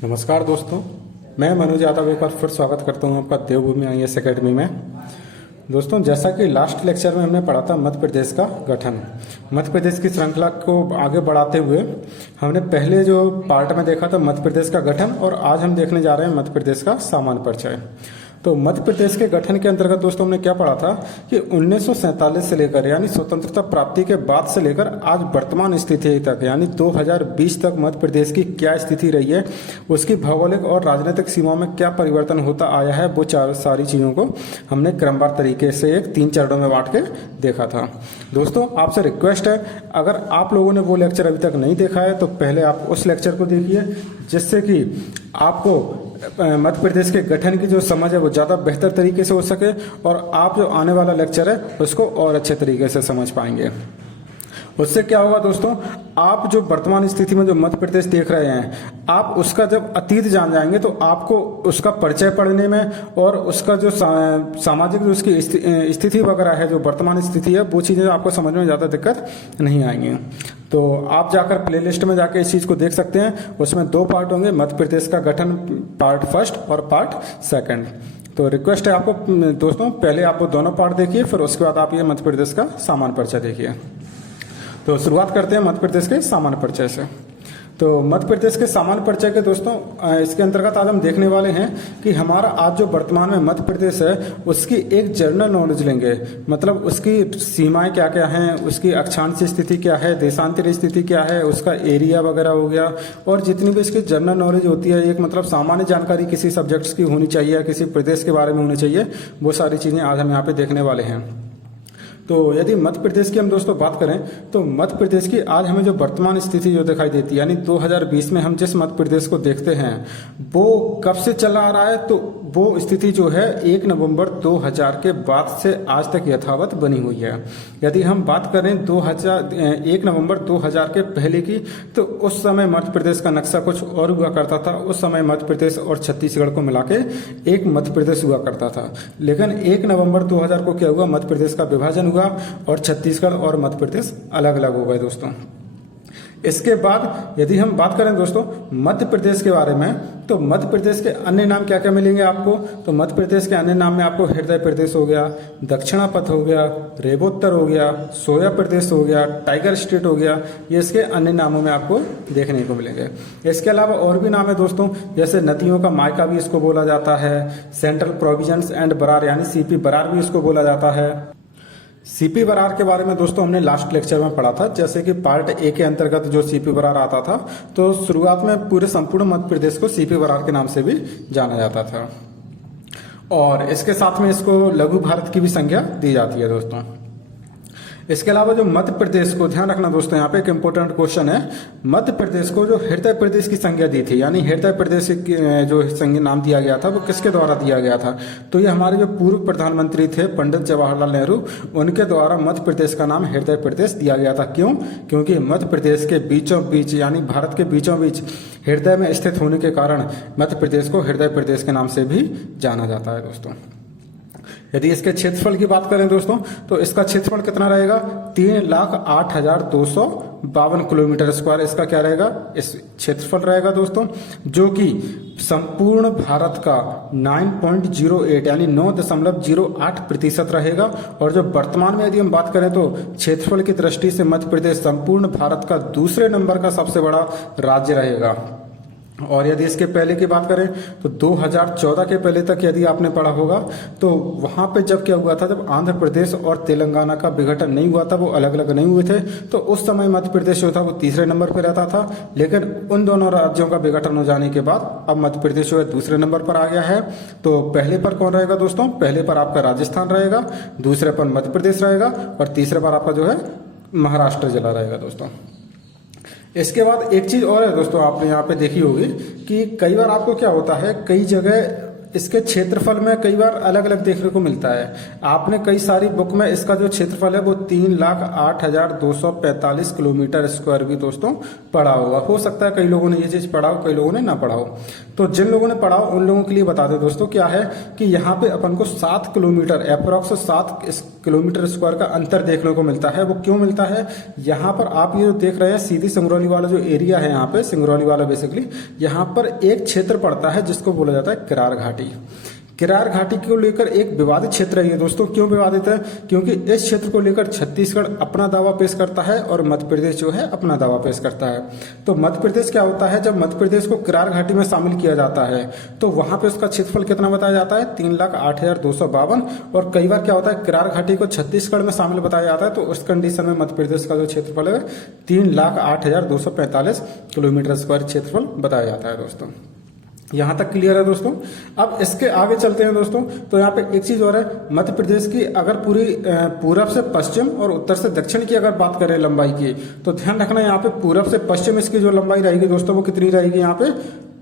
नमस्कार दोस्तों, मैं मनोज यादव एक बार फिर स्वागत करता हूं आपका देवभूमि आईएएस एकेडमी में। दोस्तों, जैसा कि लास्ट लेक्चर में हमने पढ़ा था मध्य प्रदेश का गठन, मध्य प्रदेश की श्रृंखला को आगे बढ़ाते हुए हमने पहले जो पार्ट में देखा था मध्य प्रदेश का गठन, और आज हम देखने जा रहे हैं मध्य प्रदेश का सामान्य परिचय। तो मध्य प्रदेश के गठन के अंतर्गत दोस्तों हमने क्या पढ़ा था कि 1947 से लेकर यानी स्वतंत्रता प्राप्ति के बाद से लेकर आज वर्तमान स्थिति तक यानी 2020 तक मध्य प्रदेश की क्या स्थिति रही है, उसकी भौगोलिक और राजनीतिक सीमाओं में क्या परिवर्तन होता आया है, वो सारी चीज़ों को हमने क्रमवार तरीके से 3 चरणों में बांट के देखा था। दोस्तों, आपसे रिक्वेस्ट है, अगर आप लोगों ने वो लेक्चर अभी तक नहीं देखा है तो पहले आप उस लेक्चर को देखिए, जिससे कि आपको मध्य प्रदेश के गठन की जो समझ है वो ज़्यादा बेहतर तरीके से हो सके और आप जो आने वाला लेक्चर है उसको और अच्छे तरीके से समझ पाएंगे। उससे क्या होगा दोस्तों, आप जो वर्तमान स्थिति में जो मध्य प्रदेश देख रहे हैं, आप उसका जब अतीत जान जाएंगे तो आपको उसका परिचय पढ़ने में और उसका जो सामाजिक जो उसकी स्थिति वगैरह है, जो वर्तमान स्थिति है, वो चीज़ें आपको समझ में ज़्यादा दिक्कत नहीं आएंगी। तो आप जाकर प्लेलिस्ट में जाकर इस चीज़ को देख सकते हैं। उसमें 2 पार्ट होंगे, मध्य प्रदेश का गठन पार्ट फर्स्ट और पार्ट सेकंड। तो रिक्वेस्ट है आपको दोस्तों, पहले आप वो दोनों पार्ट देखिए, फिर उसके बाद आप ये मध्य प्रदेश का सामान्य परिचय देखिए। तो शुरुआत करते हैं मध्य प्रदेश के सामान्य परिचय से। तो मध्य प्रदेश के सामान्य परिचय के दोस्तों इसके अंतर्गत आज हम देखने वाले हैं कि हमारा आज जो वर्तमान में मध्य प्रदेश है उसकी एक जनरल नॉलेज लेंगे, मतलब उसकी सीमाएं क्या क्या हैं, उसकी अक्षांशीय स्थिति क्या है, देशांतरीय स्थिति क्या है, उसका एरिया वगैरह हो गया, और जितनी भी इसकी जनरल नॉलेज होती है, एक मतलब सामान्य जानकारी किसी सब्जेक्ट्स की होनी चाहिए, किसी प्रदेश के बारे में होनी चाहिए, वो सारी चीज़ें आज हम यहाँ पे देखने वाले हैं। तो यदि मध्य प्रदेश की हम दोस्तों बात करें तो मध्य प्रदेश की आज हमें जो वर्तमान स्थिति जो दिखाई देती है, यानी 2020 में हम जिस मध्य प्रदेश को देखते हैं वो कब से चला आ रहा है, तो वो स्थिति जो है 1 नवंबर 2000 के बाद से आज तक यथावत बनी हुई है। यदि हम बात करें 1 नवंबर 2000 के पहले की, तो उस समय मध्य प्रदेश का नक्शा कुछ और हुआ करता था। उस समय मध्य प्रदेश और छत्तीसगढ़ को मिला के एक मध्य प्रदेश हुआ करता था, लेकिन 1 नवंबर 2000 को क्या हुआ, मध्य प्रदेश का विभाजन हुआ और छत्तीसगढ़ और मध्य प्रदेश अलग अलग हो गए दोस्तों। इसके बाद यदि हम बात करें दोस्तों मध्य प्रदेश के बारे में, तो मध्य प्रदेश के अन्य नाम क्या क्या मिलेंगे आपको, तो मध्य प्रदेश के अन्य नाम में आपको हृदय प्रदेश हो गया, दक्षिणापथ हो गया, रेवोत्तर हो गया, सोया प्रदेश हो गया, टाइगर स्टेट हो गया, ये इसके अन्य नामों में आपको देखने को मिलेंगे। इसके अलावा और भी नाम है दोस्तों, जैसे नदियों का मायका भी इसको बोला जाता है, सेंट्रल प्रोविजंस एंड बरार यानी सीपी बरार भी इसको बोला जाता है। सीपी बरार के बारे में दोस्तों हमने लास्ट लेक्चर में पढ़ा था, जैसे कि पार्ट ए के अंतर्गत जो सीपी बरार आता था, तो शुरुआत में पूरे संपूर्ण मध्य प्रदेश को सीपी बरार के नाम से भी जाना जाता था, और इसके साथ में इसको लघु भारत की भी संज्ञा दी जाती है दोस्तों। इसके अलावा जो मध्य प्रदेश को, ध्यान रखना दोस्तों, यहाँ पे एक इंपॉर्टेंट क्वेश्चन है, मध्य प्रदेश को जो हृदय प्रदेश की संज्ञा दी थी, यानी हृदय प्रदेश जो संज्ञा नाम दिया गया था वो किसके द्वारा दिया गया था, तो ये हमारे जो पूर्व प्रधानमंत्री थे पंडित जवाहरलाल नेहरू, उनके द्वारा मध्य प्रदेश का नाम हृदय प्रदेश दिया गया था। क्यों? क्योंकि मध्य प्रदेश के बीचों बीच यानी भारत के बीचों बीच हृदय में स्थित होने के कारण मध्य प्रदेश को हृदय प्रदेश के नाम से भी जाना जाता है दोस्तों। यदि इसके क्षेत्रफल की बात करें दोस्तों, तो इसका क्षेत्रफल कितना रहेगा, 3,08,252 किलोमीटर स्क्वायर इसका क्या रहेगा, इस क्षेत्रफल रहेगा दोस्तों, जो कि संपूर्ण भारत का 9.08 यानी 9.08% रहेगा। और जो वर्तमान में यदि हम बात करें तो क्षेत्रफल की दृष्टि से मध्य प्रदेश संपूर्ण भारत का दूसरे नंबर का सबसे बड़ा राज्य रहेगा। और यदि इसके पहले की बात करें तो 2014 के पहले तक यदि आपने पढ़ा होगा, तो वहां पे जब क्या हुआ था, जब आंध्र प्रदेश और तेलंगाना का विघटन नहीं हुआ था, वो अलग अलग नहीं हुए थे, तो उस समय मध्य प्रदेश जो था वो तीसरे नंबर पर रहता था। लेकिन उन दोनों राज्यों का विघटन हो जाने के बाद अब मध्य प्रदेश जो है दूसरे नंबर पर आ गया है। तो पहले पर कौन रहेगा दोस्तों, पहले पर आपका राजस्थान रहेगा, दूसरे पर मध्य प्रदेश रहेगा, और तीसरे पर आपका जो है महाराष्ट्र जिला रहेगा दोस्तों। इसके बाद एक चीज और है दोस्तों, आपने यहाँ पे देखी होगी कि कई बार आपको क्या होता है, कई जगह इसके क्षेत्रफल में कई बार अलग अलग देखने को मिलता है। आपने कई सारी बुक में इसका जो क्षेत्रफल है वो 3,08,245 किलोमीटर स्क्वायर भी दोस्तों पढ़ा होगा। हो सकता है कई लोगों ने ये चीज पढ़ा हो, कई लोगों ने ना पढ़ा हो। तो जिन लोगों ने पढ़ा हो उन लोगों के लिए बता दे दोस्तों, क्या है कि यहाँ पे अपन को 7 किलोमीटर अप्रोक्स 7 किलोमीटर स्क्वायर का अंतर देखने को मिलता है। वो क्यों मिलता है? यहाँ पर आप ये देख रहे हैं सीधी सिंगरौली वाला जो एरिया है, यहाँ पे सिंगरौली वाला बेसिकली यहाँ पर एक क्षेत्र पड़ता है जिसको बोला जाता है किरार घाटी। किरार घाटी को लेकर एक विवादित क्षेत्र है ये दोस्तों। क्यों विवादित है? क्योंकि इस क्षेत्र को लेकर छत्तीसगढ़ अपना दावा पेश करता है और मध्य प्रदेश जो है अपना दावा पेश करता है। तो मध्य प्रदेश क्या होता है, जब मध्य प्रदेश को किरार घाटी में शामिल किया जाता है तो वहां पे उसका क्षेत्रफल कितना बताया जाता है? 3,08,252। और कई बार क्या होता है, किरार घाटी को छत्तीसगढ़ में शामिल बताया जाता है तो उस कंडीशन में मध्य प्रदेश का जो क्षेत्रफल है 3,08,245 किलोमीटर स्क्वायर क्षेत्रफल बताया जाता है दोस्तों। यहां तक क्लियर है दोस्तों। अब इसके आगे चलते हैं दोस्तों। तो यहाँ पे एक चीज और है, मध्य प्रदेश की अगर पूरी पूरब से पश्चिम और उत्तर से दक्षिण की अगर बात करें लंबाई की, तो ध्यान रखना यहाँ पे पूरब से पश्चिम इसकी जो लंबाई रहेगी दोस्तों वो कितनी रहेगी? यहाँ पे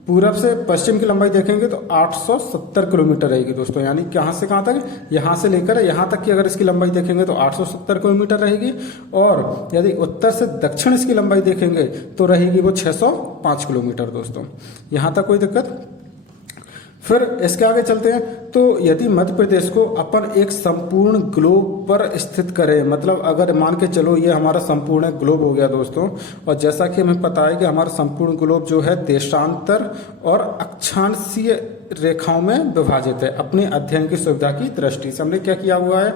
पूरब से पश्चिम की लंबाई देखेंगे तो 870 किलोमीटर रहेगी दोस्तों। यानी कहां से कहां तक? यहां से लेकर यहां तक की अगर इसकी लंबाई देखेंगे तो 870 किलोमीटर रहेगी। और यदि उत्तर से दक्षिण इसकी लंबाई देखेंगे तो रहेगी वो 605 किलोमीटर दोस्तों। यहां तक कोई दिक्कत? फिर इसके आगे चलते हैं। तो यदि मध्य प्रदेश को अपन एक संपूर्ण ग्लोब पर स्थित करें, मतलब अगर मान के चलो ये हमारा संपूर्ण ग्लोब हो गया दोस्तों, और जैसा कि हमें पता है कि हमारा संपूर्ण ग्लोब जो है देशांतर और अक्षांशीय रेखाओं में विभाजित है अपने अध्ययन की सुविधा की दृष्टि से। हमने क्या किया हुआ है,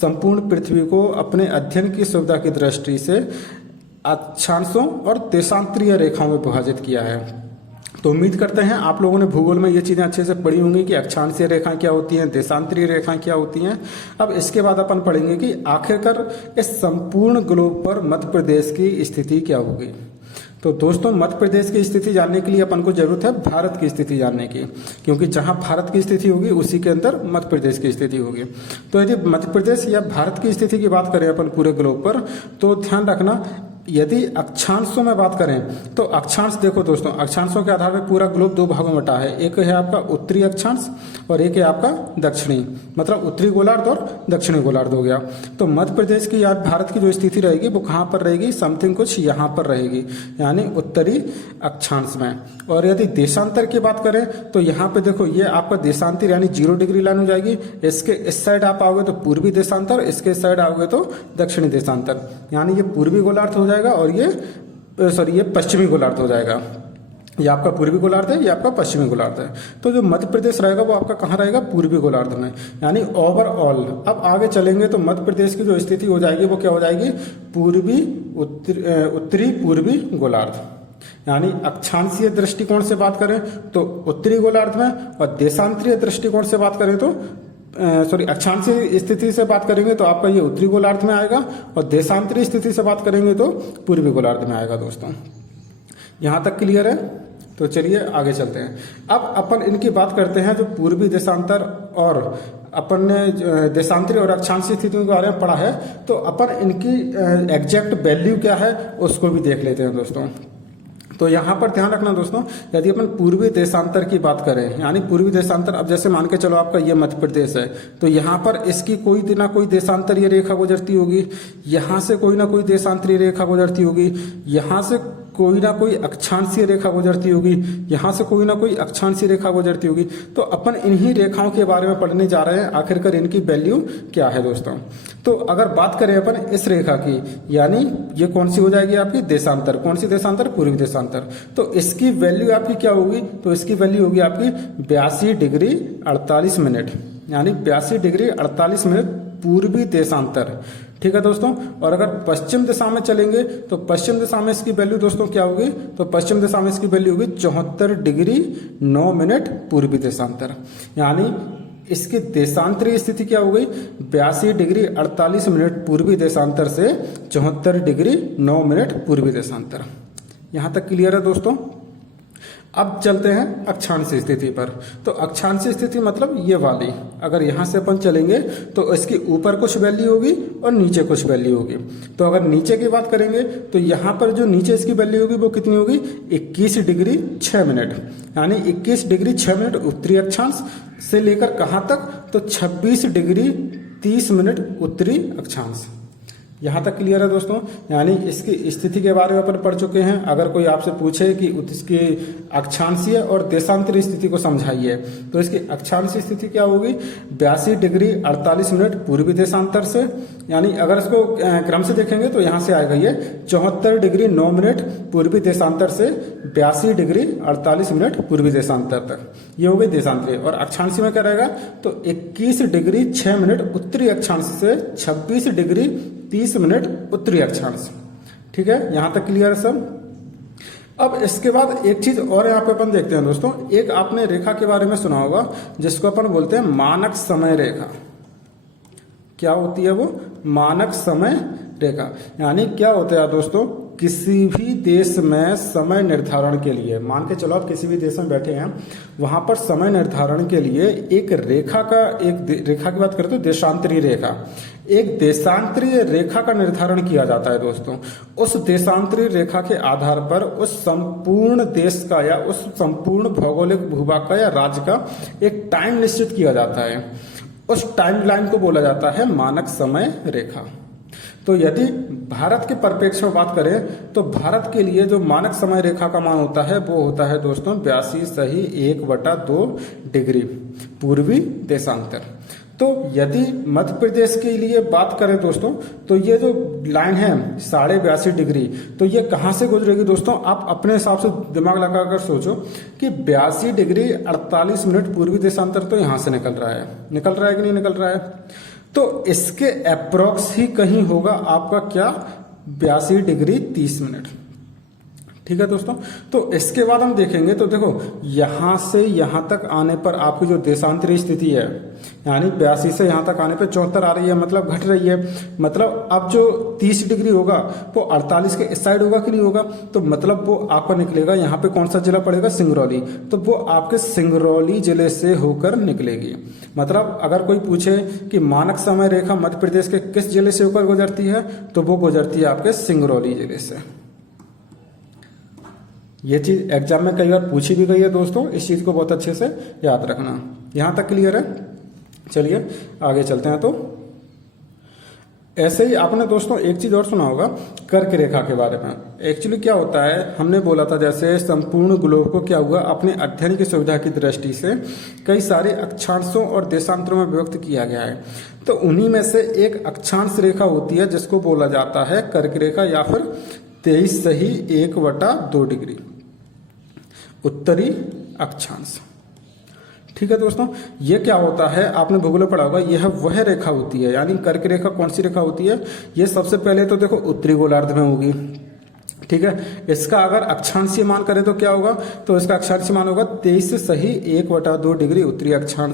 संपूर्ण पृथ्वी को अपने अध्ययन की सुविधा की दृष्टि से अक्षांशों और देशांतरीय रेखाओं में विभाजित किया है। तो उम्मीद करते हैं आप लोगों ने भूगोल में ये चीजें अच्छे से पढ़ी होंगी कि अक्षांशीय रेखाएं क्या होती हैं, देशांतरीय रेखाएं क्या होती हैं। अब इसके बाद अपन पढ़ेंगे कि आखिरकार इस संपूर्ण ग्लोब पर मध्य प्रदेश की स्थिति क्या होगी। तो दोस्तों मध्य प्रदेश की स्थिति जानने के लिए अपन को जरूरत है भारत की स्थिति जानने की, क्योंकि जहां भारत की स्थिति होगी उसी के अंदर मध्य प्रदेश की स्थिति होगी। तो यदि मध्य प्रदेश या भारत की स्थिति की बात करें अपन पूरे ग्लोब पर, तो ध्यान रखना यदि अक्षांशों में बात करें तो अक्षांश देखो दोस्तों, अक्षांशों के आधार पर पूरा ग्लोब दो भागों में बटा है। एक है आपका उत्तरी अक्षांश और एक है आपका दक्षिणी, मतलब उत्तरी गोलार्ध और दक्षिणी गोलार्ध हो गया। तो मध्य प्रदेश की या भारत की जो स्थिति रहेगी वो कहाँ पर रहेगी? समथिंग कुछ यहाँ पर रहेगी, यानी उत्तरी अक्षांश में। और यदि देशांतर की बात करें तो यहाँ पे देखो ये आपका देशांतर यानी 0 डिग्री लाइन हो जाएगी। इसके इस साइड आप आओगे तो पूर्वी देशांतर, इसके इस साइड आओगे तो दक्षिणी देशांतर, यानी ये पूर्वी गोलार्ध हो जाएगा और ये पश्चिमी गोलार्ध हो जाएगा। ये आपका पूर्वी गोलार्ध है, ये आपका पश्चिमी गोलार्ध है। तो जो मध्य प्रदेश रहेगा वो आपका कहाँ रहेगा? पूर्वी गोलार्ध में, यानी ओवरऑल। अब आगे चलेंगे तो मध्य प्रदेश की जो स्थिति हो जाएगी वो क्या हो जाएगी? पूर्वी उत्तरी पूर्वी गोलार्ध, यानी अक्षांशीय दृष्टिकोण से बात करें तो उत्तरी गोलार्ध में, और देशांतरीय दृष्टिकोण से बात करें तो अक्षांशीय स्थिति से बात करेंगे तो आपका ये उत्तरी गोलार्ध में आएगा, और देशांतरीय स्थिति से बात करेंगे तो पूर्वी गोलार्ध में आएगा दोस्तों। यहां तक क्लियर है? तो चलिए आगे चलते हैं। अब अपन इनकी बात करते हैं जो पूर्वी देशांतर, और अपन ने देशांतरीय और अक्षांशीय स्थितियों के बारे में पढ़ा है, तो अपन इनकी एग्जैक्ट वैल्यू क्या है उसको भी देख लेते हैं दोस्तों। तो यहाँ पर ध्यान रखना दोस्तों, यदि अपन पूर्वी देशांतर की बात करें, यानी पूर्वी देशांतर, अब जैसे मान के चलो आपका ये मध्य प्रदेश है, तो यहाँ पर इसकी कोई ना कोई देशांतरीय रेखा गुजरती होगी, यहाँ से कोई ना कोई देशांतरीय रेखा गुजरती होगी, यहाँ से कोई ना कोई अक्षांशीय रेखा गुजरती होगी, यहाँ से कोई ना कोई अक्षांशीय रेखा गुजरती होगी। तो अपन इन्हीं रेखाओं के बारे में पढ़ने जा रहे हैं, आखिरकार इनकी वैल्यू क्या है दोस्तों। तो अगर बात करें अपन इस रेखा की, यानी ये कौन सी हो जाएगी आपकी? देशांतर। कौन सी देशांतर? पूर्वी देशांतर। तो इसकी वैल्यू आपकी क्या होगी? तो इसकी वैल्यू होगी आपकी 82 डिग्री 48 मिनट, यानी 82 डिग्री 48 मिनट पूर्वी देशांतर। ठीक है दोस्तों। और अगर पश्चिम दिशा में चलेंगे तो पश्चिम दिशा में इसकी वैल्यू दोस्तों क्या होगी? तो पश्चिम दिशा में इसकी वैल्यू होगी 74 डिग्री 9 मिनट पूर्वी देशांतर, यानी इसकी देशांतरीय स्थिति क्या हो गई? 82 डिग्री 48 मिनट पूर्वी देशांतर से 74 डिग्री 9 मिनट पूर्वी देशांतर। यहां तक क्लियर है दोस्तों। अब चलते हैं अक्षांशीय स्थिति पर। तो अक्षांशीय स्थिति मतलब ये वाली, अगर यहां से अपन चलेंगे तो इसकी ऊपर कुछ वैल्यू होगी और नीचे कुछ वैल्यू होगी। तो अगर नीचे की बात करेंगे तो यहां पर जो नीचे इसकी वैल्यू होगी वो कितनी होगी? 21 डिग्री 6 मिनट, यानी 21 डिग्री 6 मिनट उत्तरी अक्षांश से लेकर कहां तक? तो 26 डिग्री 30 मिनट उत्तरी अक्षांश। यहाँ तक क्लियर है दोस्तों। यानी इसकी स्थिति के बारे में अपन पढ़ चुके हैं। अगर कोई आपसे पूछे कि इसकी अक्षांशीय और देशांतरीय स्थिति को समझाइए, तो इसकी अक्षांशीय स्थिति क्या होगी, 82 डिग्री 48 मिनट पूर्वी देशांतर से, यानी अगर इसको क्रम से देखेंगे तो यहाँ से आएगा ये 74 डिग्री 9 मिनट पूर्वी देशांतर से 82 डिग्री 48 मिनट पूर्वी देशांतर तक, ये हो गई देशांतरीय। और अक्षांशीय में क्या रहेगा, तो 21 डिग्री 6 मिनट उत्तरी अक्षांश से 26 डिग्री 30 मिनट उत्तरी अक्षांश। ठीक है, यहां तक क्लियर है सब। अब इसके बाद एक चीज और यहाँ पे अपन देखते हैं दोस्तों, एक आपने रेखा के बारे में सुना होगा जिसको अपन बोलते हैं मानक समय रेखा। क्या होती है वो, मानक समय रेखा। यानी क्या होता है दोस्तों, किसी भी देश में समय निर्धारण के लिए, मान के चलो आप किसी भी देश में बैठे हैं, वहां पर समय निर्धारण के लिए एक रेखा का, एक रेखा की बात करें तो देशांतरीय रेखा, एक देशांतरीय रेखा का निर्धारण किया जाता है दोस्तों। उस देशांतरीय रेखा के आधार पर उस संपूर्ण देश का या उस संपूर्ण भौगोलिक भूभाग का या राज्य का एक टाइम निश्चित किया जाता है। उस टाइम लाइन को बोला जाता है मानक समय रेखा। तो यदि भारत के परिप्रेक्ष्य में बात करें तो भारत के लिए जो मानक समय रेखा का मान होता है वो होता है दोस्तों 82.1/2 डिग्री पूर्वी देशांतर। तो यदि मध्य प्रदेश के लिए बात करें दोस्तों, तो ये जो लाइन है 82.5 डिग्री, तो ये कहाँ से गुजरेगी दोस्तों, आप अपने हिसाब से दिमाग लगाकर सोचो कि 82 डिग्री 48 मिनट पूर्वी देशांतर तो यहाँ से निकल रहा है कि नहीं निकल रहा है। तो इसके अप्रोक्स ही कहीं होगा आपका क्या, 82 डिग्री 30 मिनट। ठीक है दोस्तों। तो इसके बाद हम देखेंगे तो देखो यहां से यहां तक आने पर आपकी जो देशांतरीय स्थिति है, यानी 82 से यहां तक आने पर 74 आ रही है, मतलब घट रही है। मतलब अब जो 30 डिग्री होगा वो 48 के इस साइड होगा कि नहीं होगा, तो मतलब वो आपका निकलेगा यहाँ पे कौन सा जिला पड़ेगा, सिंगरौली। तो वो आपके सिंगरौली जिले से होकर निकलेगी। मतलब अगर कोई पूछे कि मानक समय रेखा मध्य प्रदेश के किस जिले से होकर गुजरती है, तो वो गुजरती है आपके सिंगरौली जिले से। ये चीज एग्जाम में कई बार पूछी भी गई है दोस्तों, इस चीज को बहुत अच्छे से याद रखना। यहां तक क्लियर है। चलिए आगे चलते हैं। तो ऐसे ही आपने दोस्तों एक चीज और सुना होगा कर्क रेखा के बारे में। एक्चुअली क्या होता है, हमने बोला था जैसे संपूर्ण ग्लोब को क्या हुआ, अपने अध्ययन की सुविधा की दृष्टि से कई सारे अक्षांशों और देशांतरों में विभक्त किया गया है। तो उन्हीं में से एक अक्षांश रेखा होती है जिसको बोला जाता है कर्क रेखा, या फिर 23.1/2 डिग्री उत्तरी अक्षांश। ठीक है दोस्तों, ये क्या होता है, आपने भूगोल में पढ़ा होगा, यह वह रेखा होती है। यानी कर्क रेखा कौन सी रेखा होती है, ये सबसे पहले तो देखो उत्तरी गोलार्ध में होगी। ठीक है, इसका अगर अक्षांशीय मान करें तो क्या होगा, तो इसका अक्षांशीय मान होगा 23.1/2 डिग्री उत्तरी अक्षांश।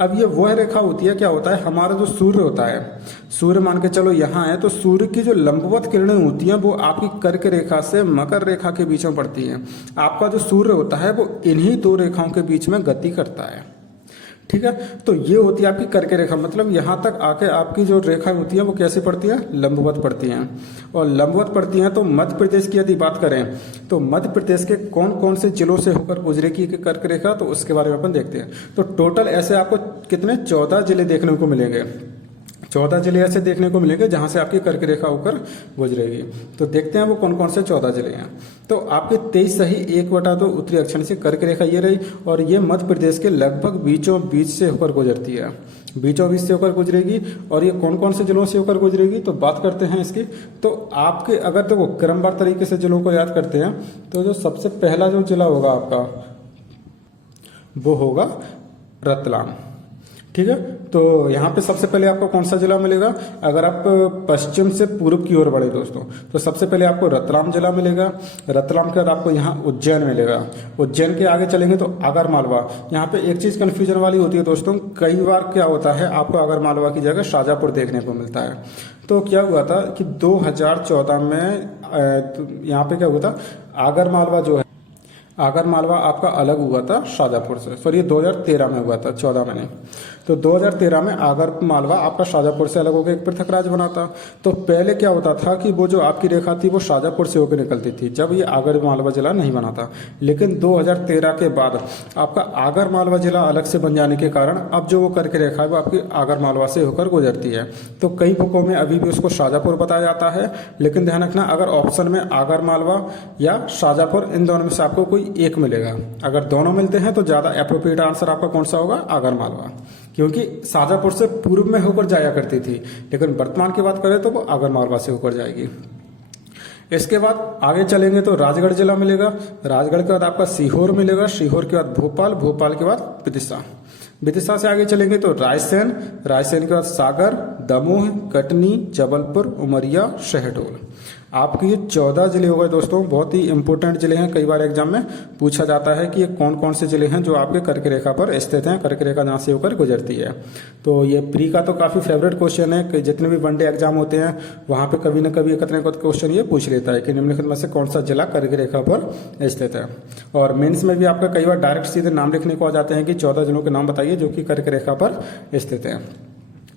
अब ये वह रेखा होती है, क्या होता है, हमारा जो सूर्य होता है, सूर्य मान के चलो यहाँ है, तो सूर्य की जो लंबवत किरणें होती हैं वो आपकी कर्क रेखा से मकर रेखा के बीच में पड़ती हैं। आपका जो सूर्य होता है वो इन्हीं दो रेखाओं के बीच में गति करता है। ठीक है, तो ये होती है आपकी कर्क रेखा। मतलब यहां तक आके आपकी जो रेखा होती है वो कैसे पड़ती है, लंबवत पड़ती हैं। और लंबवत पड़ती हैं तो मध्य प्रदेश की यदि बात करें तो मध्य प्रदेश के कौन कौन से जिलों से होकर गुजरेगी कर्क रेखा, तो उसके बारे में अपन देखते हैं। तो टोटल ऐसे आपको कितने 14 जिले देखने को मिलेंगे। 14 जिले ऐसे देखने को मिलेंगे जहां से आपकी कर्क रेखा होकर गुजरेगी। तो देखते हैं वो कौन कौन से 14 जिले हैं। तो आपके 23.1/2 उत्तरी अक्षांश से कर्क रेखा ये रही, और ये मध्य प्रदेश के लगभग बीचों बीच से होकर गुजरती है, बीचों बीच से होकर गुजरेगी। और ये कौन कौन से जिलों से होकर गुजरेगी, तो बात करते हैं इसकी। तो आपके अगर देखो क्रमवार तरीके से जिलों को याद करते हैं, तो जो सबसे पहला जो जिला होगा आपका वो होगा रतलाम। ठीक है, तो यहाँ पे सबसे पहले आपको कौन सा जिला मिलेगा, अगर आप पश्चिम से पूर्व की ओर बढ़े दोस्तों, तो सबसे पहले आपको रतलाम जिला मिलेगा। रतलाम के बाद आपको यहाँ उज्जैन मिलेगा। उज्जैन के आगे चलेंगे तो आगर मालवा। यहाँ पे एक चीज कंफ्यूजन वाली होती है दोस्तों, कई बार क्या होता है आपको आगर मालवा की जगह शाजापुर देखने को मिलता है। तो क्या हुआ था कि 2014 में यहाँ पे क्या हुआ था, आगर मालवा जो है, आगर मालवा आपका अलग हुआ था शाजापुर से। सॉरी 2013 में हुआ था, 14 में नहीं। तो 2013 में आगर मालवा आपका शाजापुर से अलग होकर एक पृथक राज्य बना था। तो पहले क्या होता था कि वो जो आपकी रेखा थी वो शाजापुर से होकर निकलती थी जब ये आगर मालवा जिला नहीं बना था। लेकिन 2013 के बाद आपका आगर मालवा जिला अलग से बन जाने के कारण अब जो वो करके रेखा है वो आपकी आगर मालवा से होकर गुजरती है। तो कई बुकों में अभी भी उसको शाजापुर बताया जाता है, लेकिन ध्यान रखना अगर ऑप्शन में आगर मालवा या शाजापुर इन दोनों में से आपको कोई एक मिलेगा। अगर दोनों मिलते हैं तो ज्यादा एप्रोप्रिएट आंसर आपका कौन सा होगा? आगर मालवा, क्योंकि शाजापुर से पूर्व में होकर जाया करती थी, लेकिन वर्तमान की बात करें तो वो आगर मालवा से होकर जाएगी। इसके बाद आगे चलेंगे तो राजगढ़ जिला मिलेगा, राजगढ़ के बाद आपका सीहोर मिलेगा, सीहोर के बाद भोपाल, भोपाल के बाद विदिशा, विदिशा से आगे चलेंगे तो रायसेन, रायसेन के बाद सागर, दमोह, कटनी, जबलपुर, उमरिया, शहडोल। आपके ये 14 जिले हो गए दोस्तों, बहुत ही इंपॉर्टेंट जिले हैं। कई बार एग्जाम में पूछा जाता है कि ये कौन कौन से जिले हैं जो आपके कर्क रेखा पर स्थित हैं, कर्क रेखा जहाँ से होकर गुजरती है। तो ये प्री का तो काफ़ी फेवरेट क्वेश्चन है कि जितने भी वनडे एग्जाम होते हैं वहाँ पे कभी न कभी एक क्वेश्चन ये पूछ लेता है कि निम्नलिखित में से कौन सा जिला कर्क रेखा पर स्थित है। और मेन्स में भी आपका कई बार डायरेक्ट सीधे नाम लिखने को आ जाते हैं कि 14 जिलों के नाम बताइए जो कि कर्क रेखा पर स्थित है।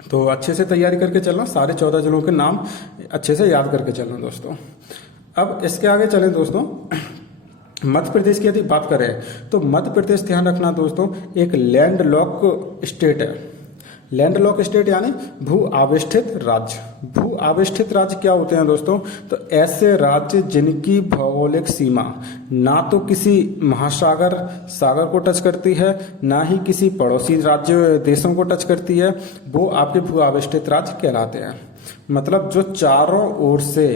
तो अच्छे से तैयारी करके चलना, सारे 14 जिलों के नाम अच्छे से याद करके चलना दोस्तों। अब इसके आगे चलें दोस्तों, मध्य प्रदेश की यदि बात करें तो मध्य प्रदेश ध्यान रखना दोस्तों एक लैंड लॉक स्टेट है। लैंड लॉक स्टेट यानी भू आविष्ठित राज्य। भू आविष्ठित राज्य क्या होते हैं दोस्तों? तो ऐसे राज्य जिनकी भौगोलिक सीमा ना तो किसी महासागर सागर को टच करती है, ना ही किसी पड़ोसी राज्य देशों को टच करती है, वो आपके भू आविष्ठित राज्य कहलाते हैं। मतलब जो चारों ओर से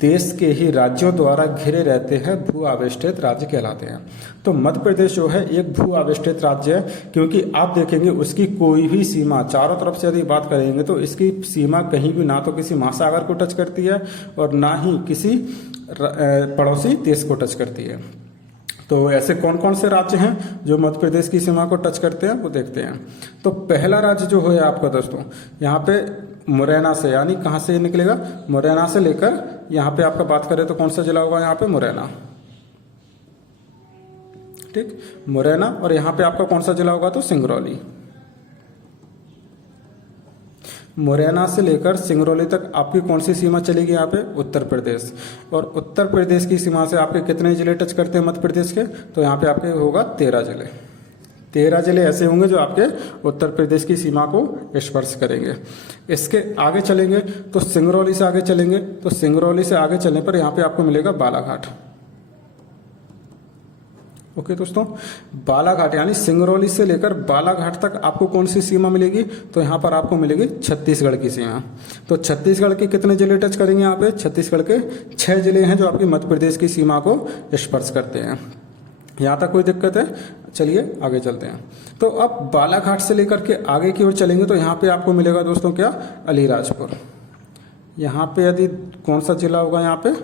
देश के ही राज्यों द्वारा घिरे रहते हैं भू आविष्ठित राज्य कहलाते हैं। तो मध्य प्रदेश जो है एक भू आविष्ठित राज्य है, क्योंकि आप देखेंगे उसकी कोई भी सीमा चारों तरफ से यदि बात करेंगे तो इसकी सीमा कहीं भी ना तो किसी महासागर को टच करती है और ना ही किसी पड़ोसी देश को टच करती है। तो ऐसे कौन कौन से राज्य हैं जो मध्य प्रदेश की सीमा को टच करते हैं वो देखते हैं। तो पहला राज्य जो है आपका दोस्तों यहाँ पे मुरैना से, यानी कहाँ से निकलेगा? मुरैना से लेकर यहाँ पे आपका बात करें तो कौन सा जिला होगा? यहाँ पे मुरैना, ठीक, मुरैना। और यहाँ पे आपका कौन सा जिला होगा? तो सिंगरौली। मुरैना से लेकर सिंगरौली तक आपकी कौन सी सीमा चलेगी? यहाँ पे उत्तर प्रदेश। और उत्तर प्रदेश की सीमा से आपके कितने जिले टच करते हैं मध्य प्रदेश के? तो यहाँ पे आपके होगा 13 जिले। 13 जिले ऐसे होंगे जो आपके उत्तर प्रदेश की सीमा को स्पर्श करेंगे। इसके आगे चलेंगे तो सिंगरौली से आगे चलेंगे तो सिंगरौली से आगे चलने पर यहाँ पे आपको मिलेगा बालाघाट। ओके दोस्तों, बालाघाट यानी सिंगरौली से लेकर बालाघाट तक आपको कौन सी सीमा मिलेगी? तो यहाँ पर आपको मिलेगी छत्तीसगढ़ की सीमा। तो छत्तीसगढ़ के कितने जिले टच करेंगे? यहाँ पे छत्तीसगढ़ के 6 जिले हैं जो आपकी मध्य प्रदेश की सीमा को स्पर्श करते हैं। यहाँ तक कोई दिक्कत है? चलिए आगे चलते हैं। तो अब बालाघाट से लेकर के आगे की ओर चलेंगे तो यहाँ पे आपको मिलेगा दोस्तों क्या? अलीराजपुर। यहाँ पे यदि कौन सा जिला होगा? यहाँ पे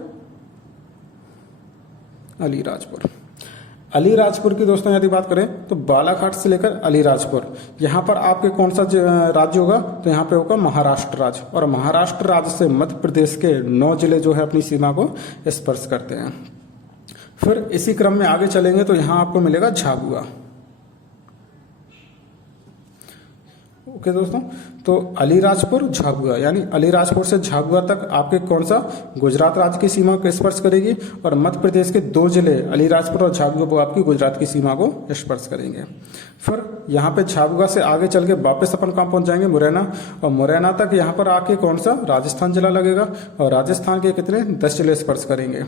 अलीराजपुर। अलीराजपुर की दोस्तों यदि बात करें तो बालाघाट से लेकर अलीराजपुर यहाँ पर आपके कौन सा राज्य होगा? तो यहाँ पे होगा महाराष्ट्र राज्य। और महाराष्ट्र राज्य से मध्य प्रदेश के 9 जिले जो है अपनी सीमा को स्पर्श करते हैं। फिर इसी क्रम में आगे चलेंगे तो यहाँ आपको मिलेगा झाबुआ। ओके दोस्तों, तो अलीराजपुर झाबुआ यानी अलीराजपुर से झाबुआ तक आपके कौन सा? गुजरात राज्य की सीमा को स्पर्श करेगी। और मध्य प्रदेश के 2 जिले अलीराजपुर और झाबुआ वो आपकी गुजरात की सीमा को स्पर्श करेंगे। फिर यहाँ पे झाबुआ से आगे चल के वापस अपन कहाँ पहुंच जाएंगे? मुरैना। और मुरैना तक यहाँ पर आके कौन सा? राजस्थान जिला लगेगा। और राजस्थान के कितने? 10 जिले स्पर्श करेंगे।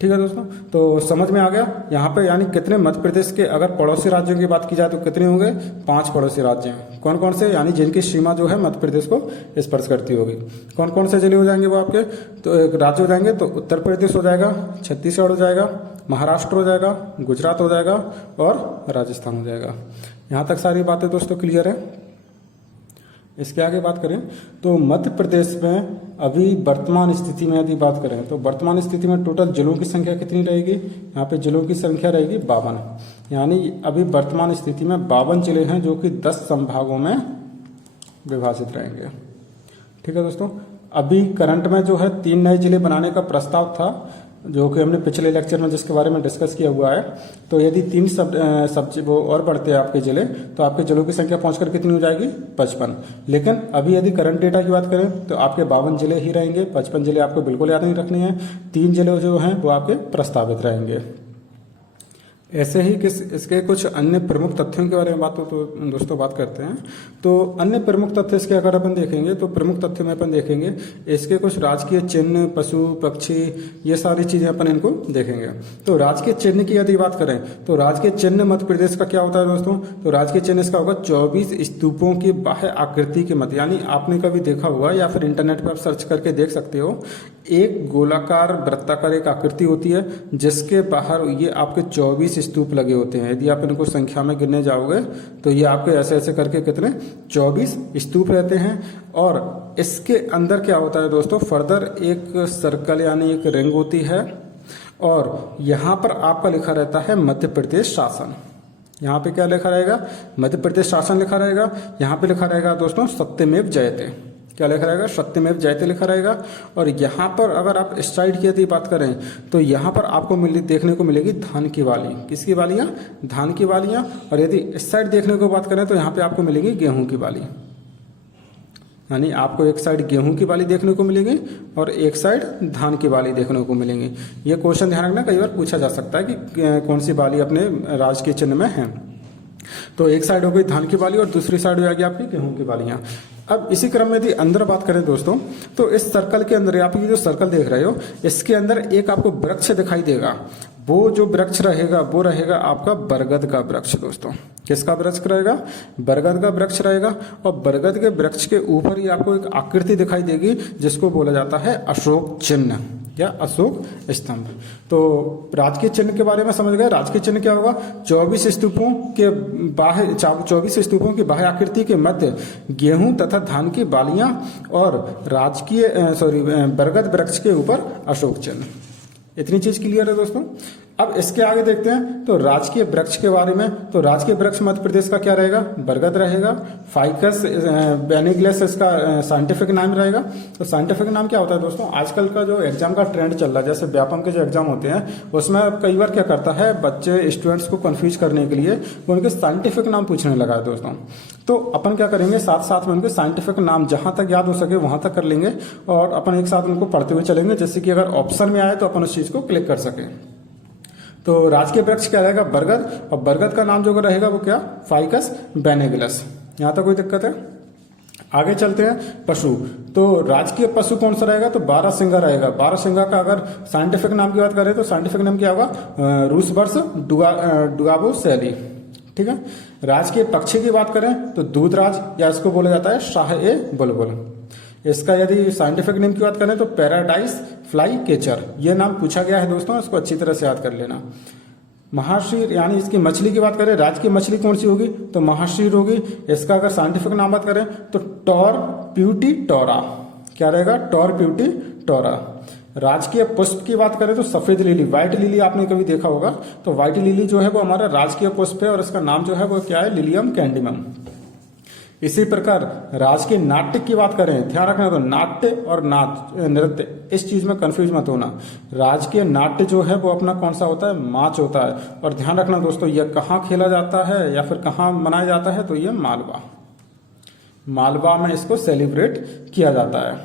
ठीक है दोस्तों, तो समझ में आ गया यहाँ पे यानी कितने मध्य प्रदेश के अगर पड़ोसी राज्यों की बात की जाए तो कितने होंगे? 5 पड़ोसी राज्य हैं। कौन कौन से? यानी जिनकी सीमा जो है मध्य प्रदेश को स्पर्श करती होगी। कौन कौन से जिले हो जाएंगे वो आपके? तो एक राज्य हो जाएंगे तो उत्तर प्रदेश हो जाएगा, छत्तीसगढ़ हो जाएगा, महाराष्ट्र हो जाएगा, गुजरात हो जाएगा और राजस्थान हो जाएगा। यहाँ तक सारी बातें दोस्तों क्लियर है। इसके आगे बात करें तो मध्य प्रदेश में अभी वर्तमान स्थिति में यदि बात करें तो वर्तमान स्थिति में टोटल जिलों की संख्या कितनी रहेगी? यहाँ पे जिलों की संख्या रहेगी 52। यानी अभी वर्तमान स्थिति में 52 जिले हैं जो कि 10 संभागों में विभाजित रहेंगे। ठीक है दोस्तों, अभी करंट में जो है 3 नए जिले बनाने का प्रस्ताव था, जो कि हमने पिछले लेक्चर में जिसके बारे में डिस्कस किया हुआ है। तो यदि 3 सब्जेक्ट वो और बढ़ते हैं आपके जिले, तो आपके जिलों की संख्या पहुंचकर कितनी हो जाएगी? 55। लेकिन अभी यदि करंट डेटा की बात करें तो आपके 52 जिले ही रहेंगे, 55 जिले आपको बिल्कुल याद नहीं रखने हैं। 3 जिले जो हैं वो आपके प्रस्तावित रहेंगे। ऐसे ही इसके कुछ अन्य प्रमुख तथ्यों के बारे में दोस्तों बात करते हैं। तो अन्य प्रमुख तथ्य इसके अगर अपन देखेंगे तो प्रमुख तथ्य में अपन देखेंगे इसके कुछ राजकीय चिन्ह, पशु पक्षी, ये सारी चीजें अपन इनको देखेंगे। तो राजकीय चिन्ह की यदि बात करें तो राजकीय चिन्ह मध्य प्रदेश का क्या होता है दोस्तों? तो राजकीय चिन्ह इसका होगा 24 स्तूपों की बाह्य आकृति के मध्य, यानी आपने कभी देखा हुआ या फिर इंटरनेट पर आप सर्च करके देख सकते हो, एक गोलाकार वृत्ताकार एक आकृति होती है जिसके बाहर ये आपके 24 स्तूप लगे होते हैं। यदि आप इनको संख्या में गिनने जाओगे तो ये आपके ऐसे ऐसे करके कितने 24 स्तूप रहते हैं। और इसके अंदर क्या होता है दोस्तों? फर्दर एक सर्कल यानी एक रिंग होती है और यहाँ पर आपका लिखा रहता है मध्य प्रदेश शासन। यहाँ पे क्या लिखा रहेगा? मध्य प्रदेश शासन लिखा रहेगा। यहाँ पे लिखा रहेगा दोस्तों सत्यमेव जयते। क्या लिखा रहेगा? सत्यमेव जयते लिखा रहेगा। और यहाँ पर अगर आप इस साइड की यदि बात करें तो यहाँ पर आपको देखने को मिलेगी धान की वाली। किसकी वालियाँ? धान की वालियाँ। और यदि इस साइड देखने को बात करें तो यहाँ पे आपको मिलेगी गेहूं की वाली, यानी आपको एक साइड गेहूं की बाली देखने को मिलेगी और एक साइड धान की बाली देखने को मिलेंगी। ये क्वेश्चन ध्यान रखना, कई बार पूछा जा सकता है कि कौन सी बाली अपने राजकीय चिन्ह में है। तो एक साइड हो गई धान की बाली और दूसरी साइड हो जाएगी आपकी गेहूं की बालियां। अब इसी क्रम में यदि अंदर बात करें दोस्तों तो इस सर्कल के अंदर, आप ये जो सर्कल देख रहे हो इसके अंदर एक आपको वृक्ष दिखाई देगा। वो जो वृक्ष रहेगा वो रहेगा आपका बरगद का वृक्ष दोस्तों। किसका वृक्ष रहेगा? बरगद का वृक्ष रहेगा। और बरगद के वृक्ष के ऊपर ही आपको एक आकृति दिखाई देगी जिसको बोला जाता है अशोक चिन्ह या अशोक स्तंभ। तो राजकीय चिन्ह के बारे में समझ गए। राजकीय चिन्ह क्या होगा? 24 स्तूपों के बाह्य 24 स्तूपों की बाह्य आकृति के मध्य गेहूं तथा धान की बालियां और बरगद वृक्ष के ऊपर अशोक चिन्ह। इतनी चीज क्लियर है दोस्तों। अब इसके आगे देखते हैं तो राजकीय वृक्ष के बारे में। तो राजकीय वृक्ष मध्य प्रदेश का क्या रहेगा? बरगद रहेगा। फाइकस बेनिग्लेस इसका साइंटिफिक नाम रहेगा। तो साइंटिफिक नाम क्या होता है दोस्तों? आजकल का जो एग्जाम का ट्रेंड चल रहा है, जैसे व्यापम के जो एग्जाम होते हैं उसमें कई बार क्या करता है, बच्चे स्टूडेंट्स को कंफ्यूज करने के लिए वो उनके साइंटिफिक नाम पूछने लगा है दोस्तों। तो अपन क्या करेंगे, साथ साथ में उनके साइंटिफिक नाम जहां तक याद हो सके वहां तक कर लेंगे और अपन एक साथ उनको पढ़ते हुए चलेंगे, जैसे कि अगर ऑप्शन में आए तो अपन उस चीज को क्लिक कर सके। तो राजकीय वृक्ष क्या रहेगा? बरगद। और बरगद का नाम जो रहेगा वो क्या? फाइकस बेनिग्लेस। यहां तक कोई दिक्कत है? आगे चलते हैं। पशु। तो राजकीय पशु कौन सा रहेगा? तो 12 सिंगा रहेगा। 12 सिंगा का अगर साइंटिफिक नाम की बात करें तो साइंटिफिक नाम क्या होगा? रूसबर्स डुगाबो शैली। ठीक है। राजकीय पक्षी की बात करें तो दूधराज या इसको बोला जाता है शाह ए बुलबुल। इसका यदि साइंटिफिक नेम की बात करें तो पैराडाइज फ्लाई केचर। ये नाम पूछा गया है दोस्तों, इसको अच्छी तरह से याद कर लेना। महाशीर यानी इसकी मछली की बात करें, राजकीय मछली कौन सी होगी? तो महाशीर होगी। इसका अगर साइंटिफिक नाम बात करें तो टॉर प्यूटी टोरा। क्या रहेगा? टॉर प्यूटी टोरा। राजकीय पुष्प की बात करें तो सफेद लिली, व्हाइट लिली आपने कभी देखा होगा। तो व्हाइट लिली जो है वो हमारा राजकीय पुष्प है और इसका नाम जो है वो क्या है? लिलियम कैंडिमम। इसी प्रकार राजकीय नाट्य की बात करें, ध्यान रखना, तो नाट्य और नृत्य इस चीज में कंफ्यूज मत होना। राजकीय नाट्य जो है वो अपना कौन सा होता है? मार्च होता है। और ध्यान रखना दोस्तों, यह कहाँ खेला जाता है या फिर कहाँ मनाया जाता है? तो ये मालवा में इसको सेलिब्रेट किया जाता है।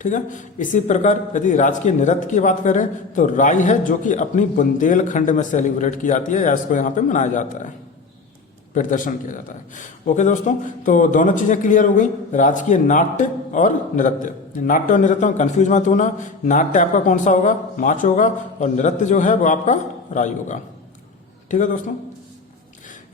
ठीक है। इसी प्रकार यदि राजकीय नृत्य की बात करें तो राई है, जो कि अपनी बुंदेलखंड में सेलिब्रेट की जाती है या इसको यहाँ पे मनाया जाता है, प्रदर्शन किया जाता है। ओके दोस्तों, तो दोनों चीजें क्लियर हो गई, राजकीय नाट्य और नृत्य। नाट्य और नृत्य में कंफ्यूज मत होना। नाट्य आपका कौन सा होगा? मार्च होगा और नृत्य जो है वो आपका राई होगा। ठीक है दोस्तों।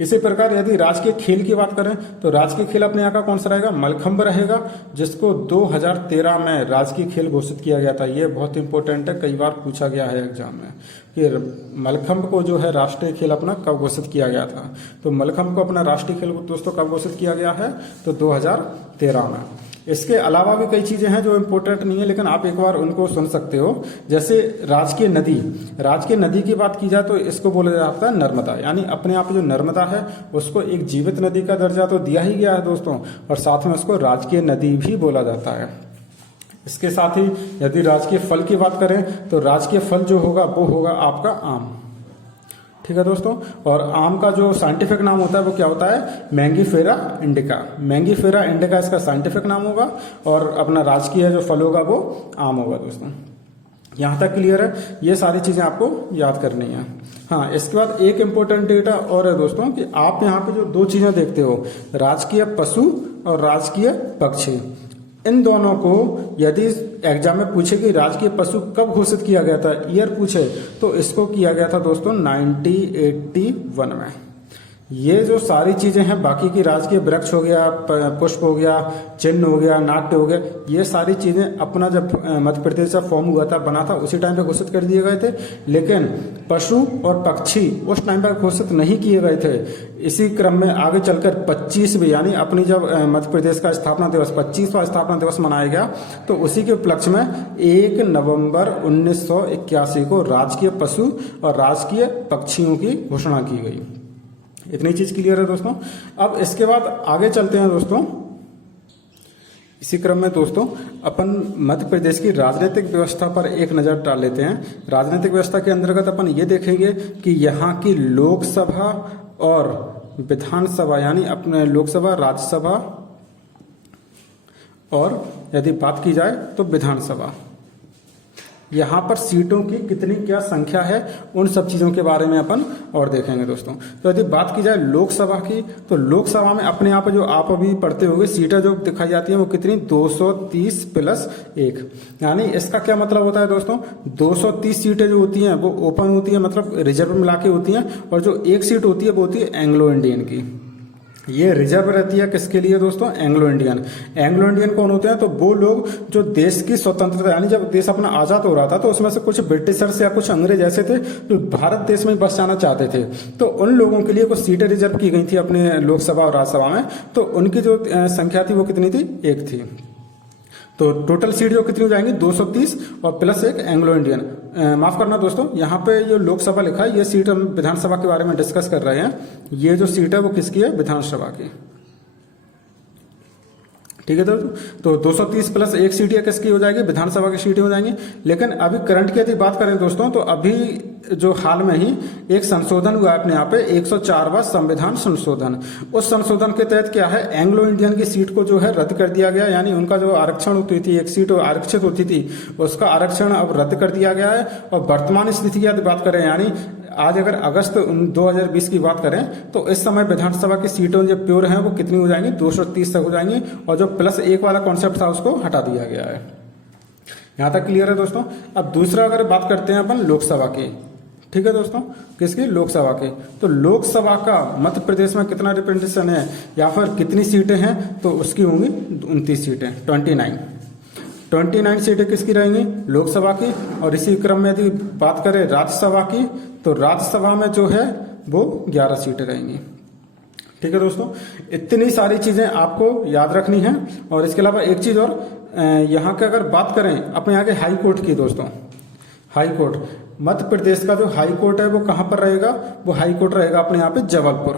इसी प्रकार यदि राजकीय खेल की बात करें तो राजकीय खेल अपने यहाँ का कौन सा रहेगा? मलखंब रहेगा, जिसको 2013 में राजकीय खेल घोषित किया गया था। ये बहुत इंपॉर्टेंट है, कई बार पूछा गया है एग्जाम में कि मलखंब को जो है राष्ट्रीय खेल अपना कब घोषित किया गया था। तो मलखंब को अपना राष्ट्रीय खेल दोस्तों कब घोषित किया गया है? तो 2013 में। इसके अलावा भी कई चीजें हैं जो इम्पोर्टेंट नहीं है, लेकिन आप एक बार उनको सुन सकते हो। जैसे राजकीय नदी, राजकीय नदी की बात की जाए तो इसको बोला जाता है नर्मदा। यानी अपने आप जो नर्मदा है उसको एक जीवित नदी का दर्जा तो दिया ही गया है दोस्तों, और साथ में उसको राजकीय नदी भी बोला जाता है। इसके साथ ही यदि राजकीय फल की बात करें तो राजकीय फल जो होगा वो होगा आपका आम। ठीक है दोस्तों, और आम का जो साइंटिफिक नाम होता है वो क्या होता है, मैंगीफेरा इंडिका। मैंगीफेरा इंडिका इसका साइंटिफिक नाम होगा, और अपना राजकीय जो फल होगा वो आम होगा दोस्तों। यहाँ तक क्लियर है, ये सारी चीजें आपको याद करनी है। हाँ, इसके बाद एक इंपॉर्टेंट डेटा और है दोस्तों कि आप यहाँ पे जो दो चीजें देखते हो, राजकीय पशु और राजकीय पक्षी, इन दोनों को यदि एग्जाम में पूछे कि राजकीय पशु कब घोषित किया गया था, ईयर पूछे, तो इसको किया गया था दोस्तों 1981 में। ये जो सारी चीजें हैं, बाकी की राजकीय वृक्ष हो गया, पुष्प हो गया, चिन्ह हो गया, नाट्य हो गया, ये सारी चीजें अपना जब मध्य प्रदेश का फॉर्म हुआ था, बना था, उसी टाइम पे घोषित कर दिए गए थे। लेकिन पशु और पक्षी उस टाइम पर घोषित नहीं किए गए थे। इसी क्रम में आगे चलकर 25वीं यानी अपनी जब मध्य प्रदेश का स्थापना दिवस 25वां स्थापना दिवस मनाया गया, तो उसी के उपलक्ष्य में 1 नवंबर 1981 को राजकीय पशु और राजकीय पक्षियों की घोषणा की गई। इतनी चीज क्लियर है दोस्तों। अब इसके बाद आगे चलते हैं दोस्तों। इसी क्रम में दोस्तों अपन मध्य प्रदेश की राजनीतिक व्यवस्था पर एक नजर डाल लेते हैं। राजनीतिक व्यवस्था के अंतर्गत अपन ये देखेंगे कि यहाँ की लोकसभा और विधानसभा, यानी अपने लोकसभा, राज्यसभा और यदि बात की जाए तो विधानसभा, यहाँ पर सीटों की कितनी क्या संख्या है, उन सब चीजों के बारे में अपन और देखेंगे दोस्तों। तो यदि बात की जाए लोकसभा की, तो लोकसभा में अपने यहाँ पे जो आप अभी पढ़ते होंगे सीटें जो दिखाई जाती हैं वो कितनी, 230 प्लस 1। यानी इसका क्या मतलब होता है दोस्तों, 230 सीटें जो होती हैं वो ओपन होती है, मतलब रिजर्व मिला के होती हैं, और जो एक सीट होती है वो होती है एंग्लो इंडियन की। ये रिजर्व रहती है किसके लिए दोस्तों, एंग्लो इंडियन। एंग्लो इंडियन कौन होते हैं, तो वो लोग जो देश की स्वतंत्रता, यानी जब देश अपना आजाद हो रहा था तो उसमें से कुछ ब्रिटिशर्स या कुछ अंग्रेज ऐसे थे जो भारत देश में बस जाना चाहते थे, तो उन लोगों के लिए कुछ सीटें रिजर्व की गई थी अपने लोकसभा और राज्यसभा में। तो उनकी जो संख्या थी वो कितनी थी, 1 थी। तो टोटल सीट जो कितनी हो जाएंगी, 230 और प्लस 1 एंग्लो इंडियन। माफ करना दोस्तों, यहाँ पे जो लोकसभा लिखा है, ये सीट हम विधानसभा के बारे में डिस्कस कर रहे हैं। ये जो सीट है वो किसकी है, विधानसभा की। ठीक है तो 230 प्लस 1 सीट या किसकी हो जाएगी, विधानसभा की सीटें हो जाएंगी। लेकिन अभी करंट की यदि बात करें दोस्तों, तो अभी जो हाल में ही एक संशोधन हुआ है अपने यहाँ पे, 104वां संविधान संशोधन। उस संशोधन के तहत क्या है, एंग्लो इंडियन की सीट को जो है रद्द कर दिया गया। यानी उनका जो आरक्षण होती थी, एक सीट आरक्षित होती थी, उसका आरक्षण अब रद्द कर दिया गया है। और वर्तमान स्थिति की यदि बात करें, यानी आज अगर अगस्त 2020 की बात करें, तो इस समय विधानसभा की सीटें जो प्योर हैं वो कितनी हो जाएंगी, 230 तक हो जाएंगी। और जो प्लस 1 वाला कॉन्सेप्ट था उसको हटा दिया गया है। यहां तक क्लियर है दोस्तों। अब दूसरा अगर बात करते हैं अपन लोकसभा की, ठीक है दोस्तों, किसकी, लोकसभा की। तो लोकसभा का मध्य प्रदेश में कितना रिप्रेजेंटेशन है या फिर कितनी सीटें हैं, तो उसकी होंगी 29 सीटें, 29 सीटें किसकी रहेंगी, लोकसभा की। और इसी क्रम में यदि बात करें राज्यसभा की, तो राज्यसभा में जो है वो 11 सीटें रहेंगी। ठीक है दोस्तों, इतनी सारी चीजें आपको याद रखनी है। और इसके अलावा एक चीज और, यहाँ के अगर बात करें अपने यहाँ के हाई कोर्ट की दोस्तों, हाई कोर्ट, मध्य प्रदेश का जो हाई कोर्ट है वो कहाँ पर रहेगा, वो हाई कोर्ट रहेगा अपने यहाँ पे जबलपुर।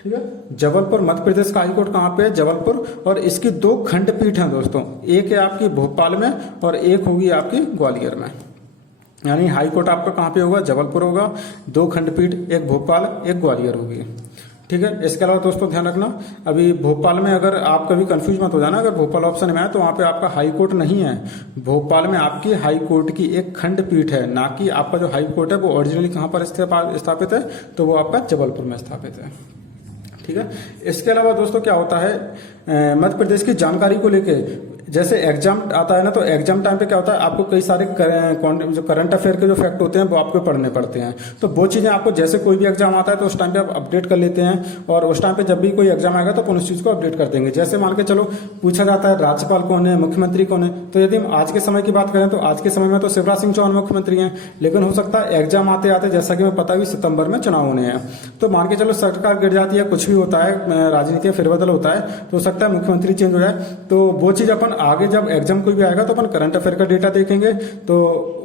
ठीक है, जबलपुर, मध्य प्रदेश का हाई कोर्ट कहाँ पे है, जबलपुर। और इसकी 2 खंडपीठ हैं दोस्तों, एक है आपकी भोपाल में और एक होगी आपकी ग्वालियर में। यानी हाई कोर्ट आपका कहाँ पे होगा, जबलपुर होगा। 2 खंडपीठ, एक भोपाल एक ग्वालियर होगी। ठीक है, इसके अलावा दोस्तों ध्यान रखना, अभी भोपाल में अगर आप कभी कंफ्यूज मत हो जाना, अगर भोपाल ऑप्शन में आए तो वहां पे आपका हाई कोर्ट नहीं है। भोपाल में आपकी हाई कोर्ट की एक खंडपीठ है, ना कि आपका जो हाई कोर्ट है वो ओरिजिनली कहाँ पर स्थापित है, तो वो आपका जबलपुर में स्थापित है। ठीक है, इसके अलावा दोस्तों क्या होता है, मध्य प्रदेश की जानकारी को लेके जैसे एग्जाम आता है ना, तो एग्जाम टाइम पे क्या होता है, आपको कई सारे जो करंट अफेयर के जो फैक्ट होते हैं वो आपको पढ़ने पड़ते हैं। तो वो चीजें आपको जैसे कोई भी एग्जाम आता है तो उस टाइम पे आप अपडेट कर लेते हैं, और उस टाइम पे जब भी कोई एग्जाम आएगा तो अपन उस चीज को अपडेट कर देंगे। जैसे मान के चलो पूछा जाता है राज्यपाल कौन है, मुख्यमंत्री कौन है, तो यदि हम आज के समय की बात करें तो आज के समय में तो शिवराज सिंह चौहान मुख्यमंत्री हैं। लेकिन हो सकता है एग्जाम आते आते, जैसा कि मैं पता भी, सितंबर में चुनाव होने हैं, तो मान के चलो सरकार गिर जाती है, कुछ भी होता है, राजनीति में फेरबदल होता है, तो हो सकता है मुख्यमंत्री चेंज हो जाए। तो वो चीज अपन अपन आगे जब एग्जाम कोई भी आएगा तो अपन करंट अफेयर का डेटा देखेंगे, तो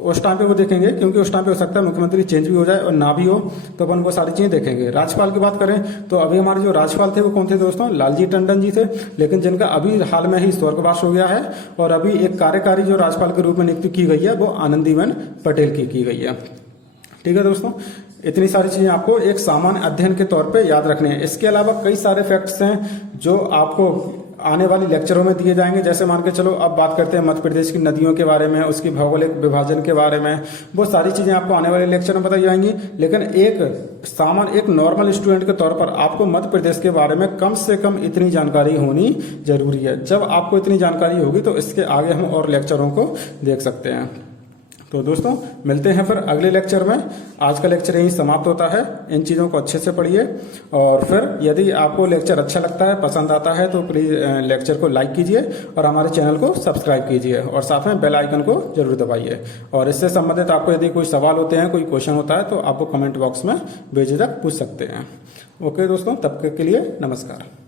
उस टाइम पे वो देखेंगे, क्योंकि उस टाइम पे हो सकता है मुख्यमंत्री चेंज भी हो जाए और ना भी हो, तो अपन वो सारी चीजें देखेंगे। राज्यपाल की बात करें तो अभी हमारे जो राज्यपाल थे वो कौन थे दोस्तों, लालजी टंडन जी थे, लेकिन जिनका अभी हाल में ही स्वर्गवास हो गया है, और अभी एक कार्यकारी जो राज्यपाल के रूप में नियुक्ति की गई है वो आनंदीबेन पटेल की गई है। ठीक है दोस्तों, इतनी सारी चीजें आपको एक सामान्य अध्ययन के तौर पे याद रखनी है। इसके अलावा कई सारे फैक्ट्स हैं जो आपको आने वाली लेक्चरों में दिए जाएंगे। जैसे मान के चलो, अब बात करते हैं मध्य प्रदेश की नदियों के बारे में, उसकी भौगोलिक विभाजन के बारे में, वो सारी चीजें आपको आने वाले लेक्चर में बताई जाएंगी। लेकिन एक नॉर्मल स्टूडेंट के तौर पर आपको मध्य प्रदेश के बारे में कम से कम इतनी जानकारी होनी जरूरी है। जब आपको इतनी जानकारी होगी तो इसके आगे हम और लेक्चरों को देख सकते हैं। तो दोस्तों मिलते हैं फिर अगले लेक्चर में। आज का लेक्चर यहीं समाप्त होता है। इन चीज़ों को अच्छे से पढ़िए, और फिर यदि आपको लेक्चर अच्छा लगता है, पसंद आता है, तो प्लीज़ लेक्चर को लाइक कीजिए और हमारे चैनल को सब्सक्राइब कीजिए, और साथ में बेल आइकन को जरूर दबाइए। और इससे संबंधित आपको यदि कोई सवाल होते हैं, कोई क्वेश्चन होता है, तो आपको कमेंट बॉक्स में बेझिझक पूछ सकते हैं। ओके दोस्तों, तब तक के लिए नमस्कार।